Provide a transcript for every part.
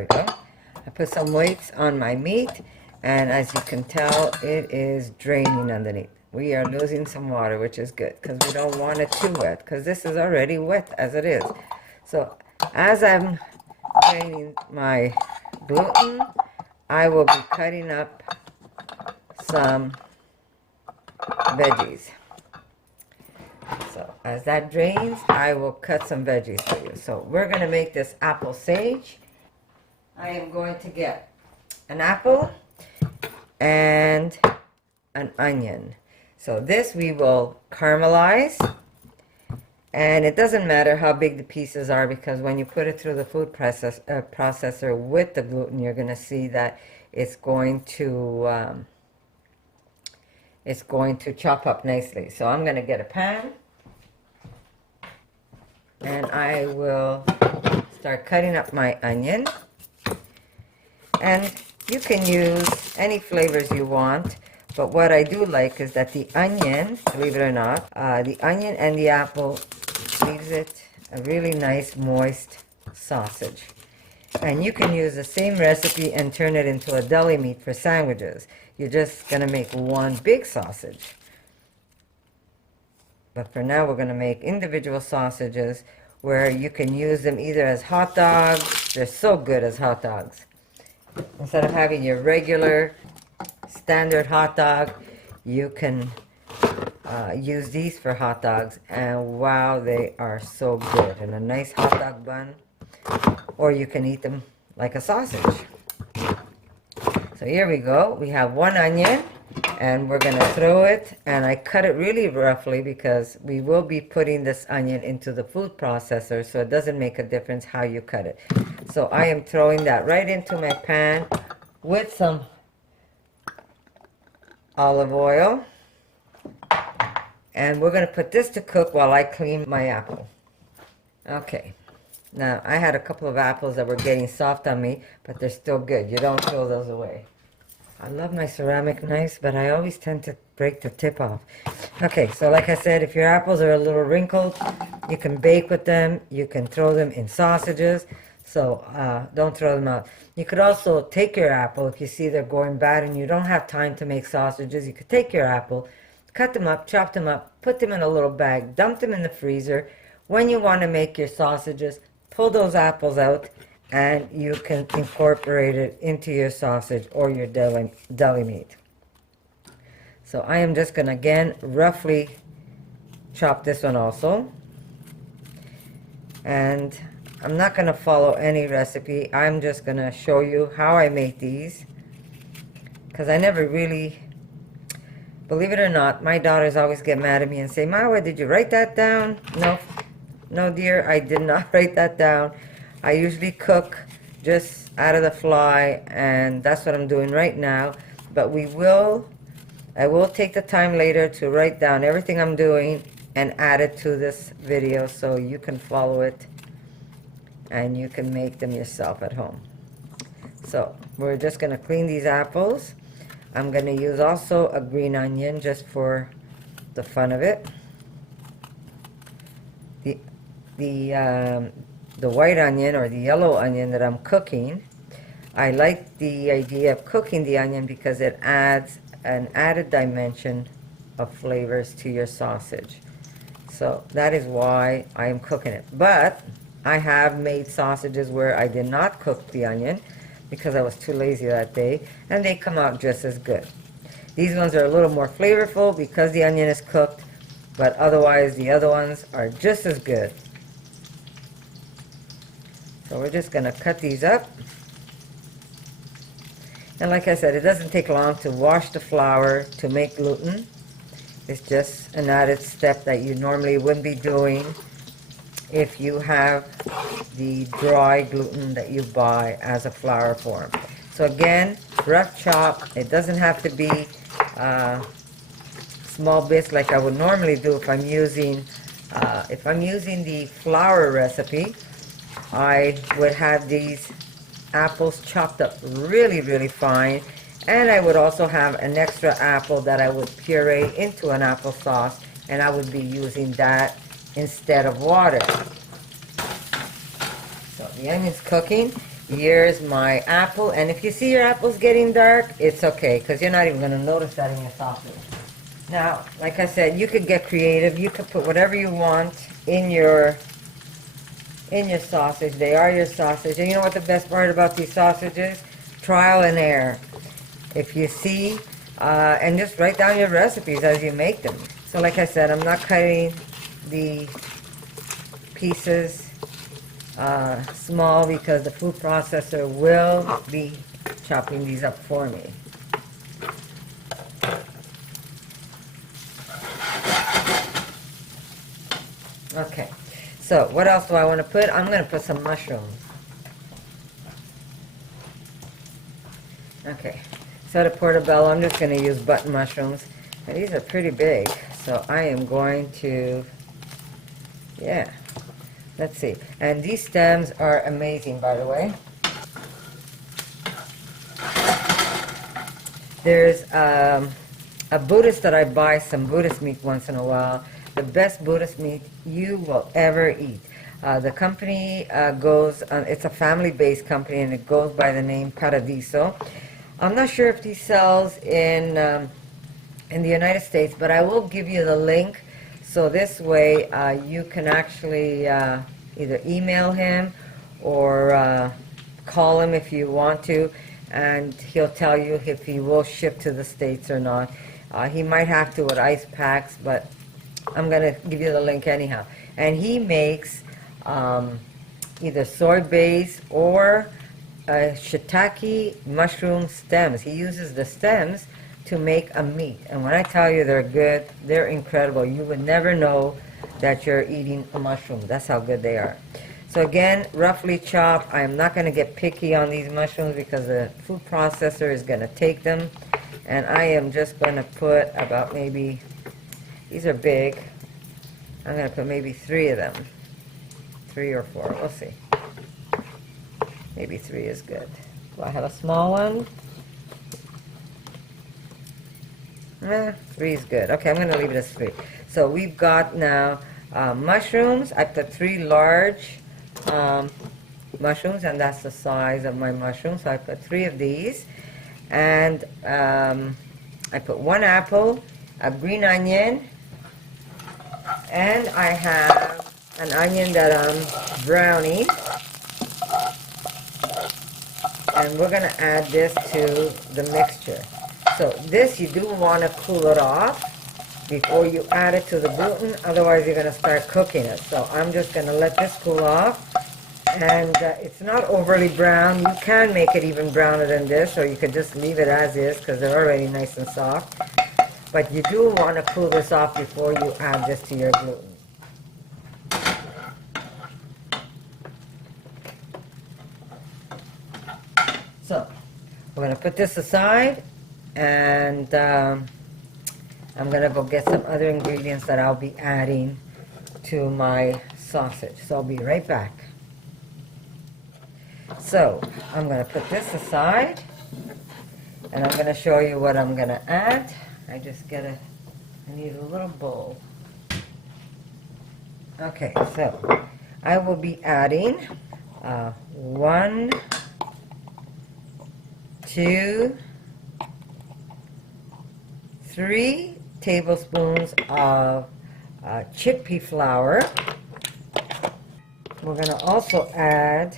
we go. I put some weights on my meat, and as you can tell, it is draining underneath. We are losing some water, which is good, because we don't want it too wet, because this is already wet as it is. So as I'm draining my gluten, I will be cutting up some veggies. So as that drains, I will cut some veggies for you. So we're going to make this apple sage. I am going to get an apple and an onion. So this we will caramelize, and it doesn't matter how big the pieces are, because when you put it through the food processor with the gluten, you're going to see that it's going to chop up nicely. So I'm going to get a pan, and I will start cutting up my onion. And you can use any flavors you want, but what I do like is that the onion, believe it or not, the onion and the apple leaves it a really nice moist sausage. And you can use the same recipe and turn it into a deli meat for sandwiches. You're just going to make one big sausage. But for now, we're going to make individual sausages where you can use them either as hot dogs. They're so good as hot dogs. Instead of having your regular standard hot dog, you can use these for hot dogs, and wow, they are so good in a nice hot dog bun, or you can eat them like a sausage. So here we go. We have one onion, and we're going to throw it, and I cut it really roughly because we will be putting this onion into the food processor, so it doesn't make a difference how you cut it. So I am throwing that right into my pan with some olive oil, and we're going to put this to cook while I clean my apple. Okay, now I had a couple of apples that were getting soft on me, but they're still good. You don't throw those away. I love my ceramic knives, but I always tend to break the tip off. Okay, so like I said, if your apples are a little wrinkled, you can bake with them. You can throw them in sausages, so don't throw them out. You could also take your apple, if you see they're going bad and you don't have time to make sausages, you could take your apple, cut them up, chop them up, put them in a little bag, dump them in the freezer. When you want to make your sausages, pull those apples out, and you can incorporate it into your sausage or your deli meat. So I am just going to, again, roughly chop this one also. And I'm not going to follow any recipe. I'm just going to show you how I make these, because I never really, believe it or not, my daughters always get mad at me and say, Marwa, did you write that down? No, dear, I did not write that down. I usually cook just out of the fly, and that's what I'm doing right now. But I will take the time later to write down everything I'm doing and add it to this video so you can follow it and you can make them yourself at home. So we're just going to clean these apples. I'm going to use also a green onion just for the fun of it. The white onion or the yellow onion that I'm cooking, I like the idea of cooking the onion because it adds an added dimension of flavors to your sausage. So that is why I am cooking it. But I have made sausages where I did not cook the onion because I was too lazy that day, and they come out just as good. These ones are a little more flavorful because the onion is cooked, but otherwise the other ones are just as good. So we're just going to cut these up. And like I said, it doesn't take long to wash the flour to make gluten. It's just an added step that you normally wouldn't be doing if you have the dry gluten that you buy as a flour form. So again, rough chop. It doesn't have to be small bits like I would normally do if I'm using the flour recipe. I would have these apples chopped up really, really fine, and I would also have an extra apple that I would puree into an applesauce, and I would be using that instead of water. So the onion's cooking. Here's my apple, and if you see your apples getting dark, it's okay, because you're not even going to notice that in your sausage. Now, like I said, you could get creative. You could put whatever you want in your sausage. They are your sausage. And you know what the best part about these sausages? Trial and error. If you see, and just write down your recipes as you make them. So like I said, I'm not cutting the pieces small because the food processor will be chopping these up for me. Okay, so what else do I want to put? I'm going to put some mushrooms. Okay, so the portobello, I'm just going to use button mushrooms. And these are pretty big, so I am going to, yeah, let's see. And these stems are amazing, by the way. There's a Buddhist that I buy some Buddhist meat once in a while. The best Buddhist meat you will ever eat. The company goes, it's a family-based company, and it goes by the name Paradiso. I'm not sure if he sells in the United States, but I will give you the link, so this way you can actually either email him or call him if you want to, and he'll tell you if he will ship to the States or not. He might have to with ice packs, but I'm going to give you the link anyhow. And he makes either soy base or shiitake mushroom stems. He uses the stems to make a meat. And when I tell you they're good, they're incredible. You would never know that you're eating a mushroom. That's how good they are. So again, roughly chopped. I'm not going to get picky on these mushrooms because the food processor is going to take them. And I am just going to put about maybe, these are big, I'm going to put maybe 3 of them. 3 or 4, we'll see. Maybe 3 is good. Do I have a small one? 3 is good. Okay, I'm going to leave it as 3. So we've got now mushrooms. I put 3 large mushrooms, and that's the size of my mushrooms. So I put 3 of these. And I put 1 apple, a green onion, and I have an onion that I'm browning. And we're going to add this to the mixture. So this, you do want to cool it off before you add it to the gluten, otherwise you're going to start cooking it. So I'm just going to let this cool off. And it's not overly brown. You can make it even browner than this, or you could just leave it as is because they're already nice and soft. But you do want to cool this off before you add this to your gluten. So we're going to put this aside, and I'm going to go get some other ingredients that I'll be adding to my sausage. So I'll be right back. So I'm going to put this aside, and I'm going to show you what I'm going to add. I need a little bowl. Okay, so I will be adding 1, 2, 3 tablespoons of chickpea flour. We're going to also add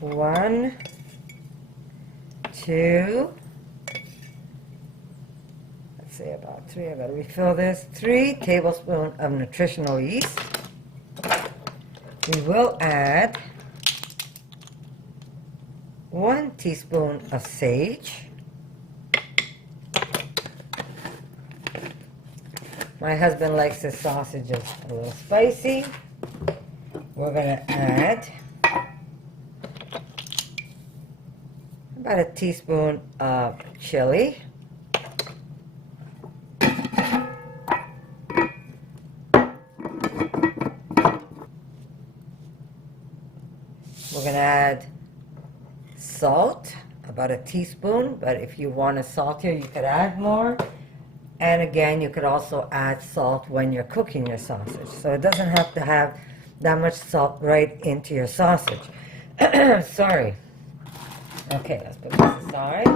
1, 2, let's say about 3, I've got to refill this, 3 tablespoons of nutritional yeast. We will add 1 teaspoon of sage. My husband likes his sausages a little spicy. We're going to add about a teaspoon of chili. We're going to add salt, about a teaspoon, but if you want it saltier, you could add more. And again, you could also add salt when you're cooking your sausage. So it doesn't have to have that much salt right into your sausage. Sorry. Okay, let's put this aside.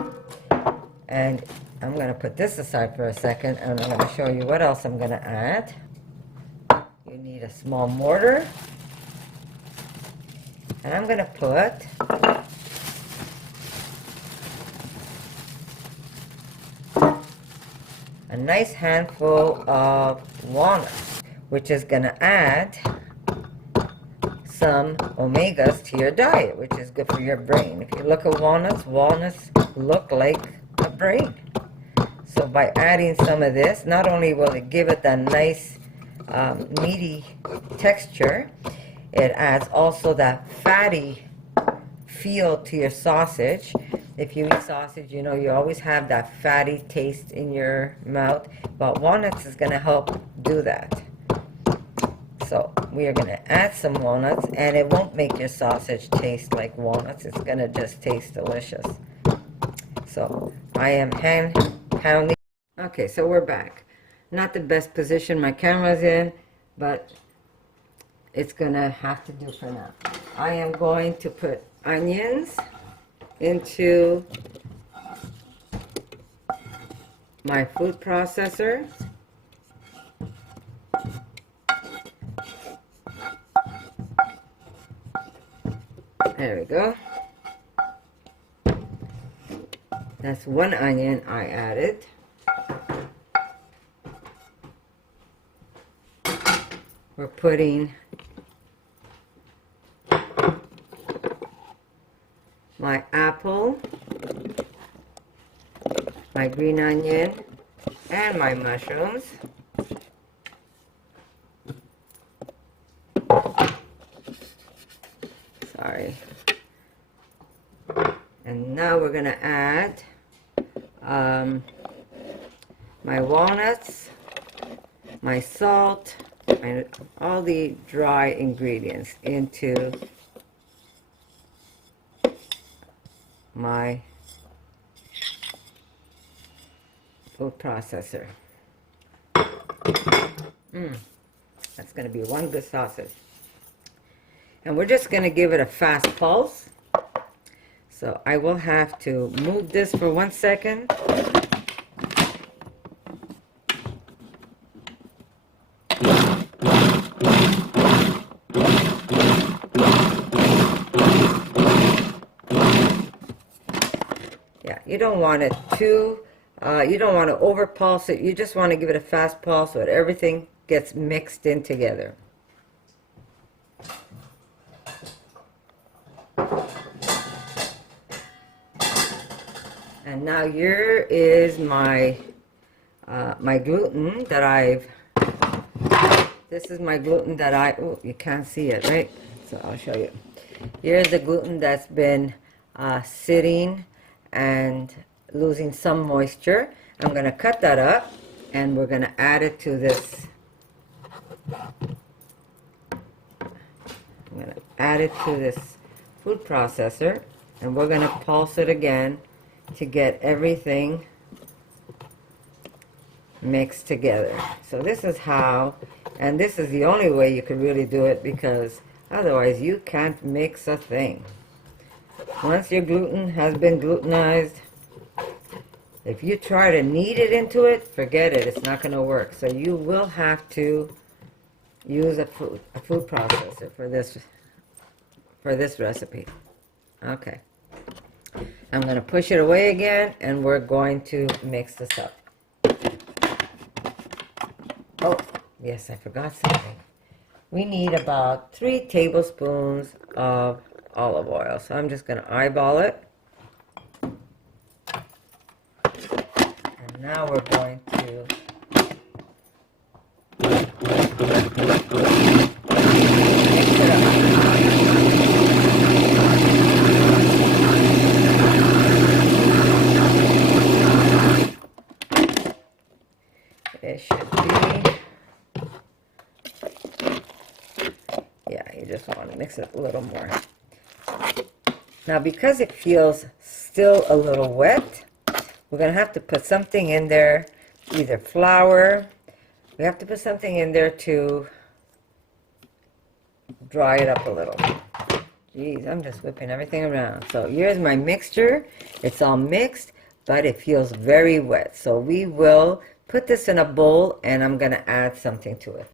And I'm going to put this aside for a second, and I'm going to show you what else I'm going to add. You need a small mortar. And I'm going to put a nice handful of walnuts, which is going to add some omegas to your diet, which is good for your brain. If you look at walnuts, walnuts look like a brain. So by adding some of this, not only will it give it that nice meaty texture, it adds also that fatty feel to your sausage. If you eat sausage, you know you always have that fatty taste in your mouth, but walnuts is going to help do that. So we are going to add some walnuts, and it won't make your sausage taste like walnuts. It's going to just taste delicious. So I am hand pounding. Okay, so we're back. Not the best position my camera's in, but it's going to have to do for now. I am going to put onions into my food processor. There we go. That's one onion I added. We're putting my apple, my green onion, and my mushrooms. Sorry. And now we're going to add my walnuts, my salt, and all the dry ingredients into my food processor. That's going to be one good sausage. And we're just going to give it a fast pulse. So I will have to move this for 1 second. Yeah, you don't want it too, you don't want to over pulse it. You just want to give it a fast pulse so that everything gets mixed in together. And now here is my my gluten that this is my gluten that oh, you can't see it, right? So I'll show you. Here's the gluten that's been sitting and losing some moisture. I'm going to cut that up, and we're going to add it to this. I'm going to add it to this food processor, and we're going to pulse it again to get everything mixed together. So this is how, and this is the only way you could really do it, because otherwise you can't mix a thing. Once your gluten has been glutenized, if you try to knead it into it, forget it, it's not going to work. So you will have to use a food processor for this recipe. Okay. I'm going to push it away again, and we're going to mix this up. Oh, yes, I forgot something. We need about 3 tablespoons of olive oil. So I'm just going to eyeball it. And now we're going to mix it up. It should be, yeah, you just want to mix it a little more. Now, because it feels still a little wet, we're going to have to put something in there, either flour. We have to put something in there to dry it up a little. Jeez, I'm just whipping everything around. So here's my mixture. It's all mixed, but it feels very wet. So we will put this in a bowl, and I'm going to add something to it.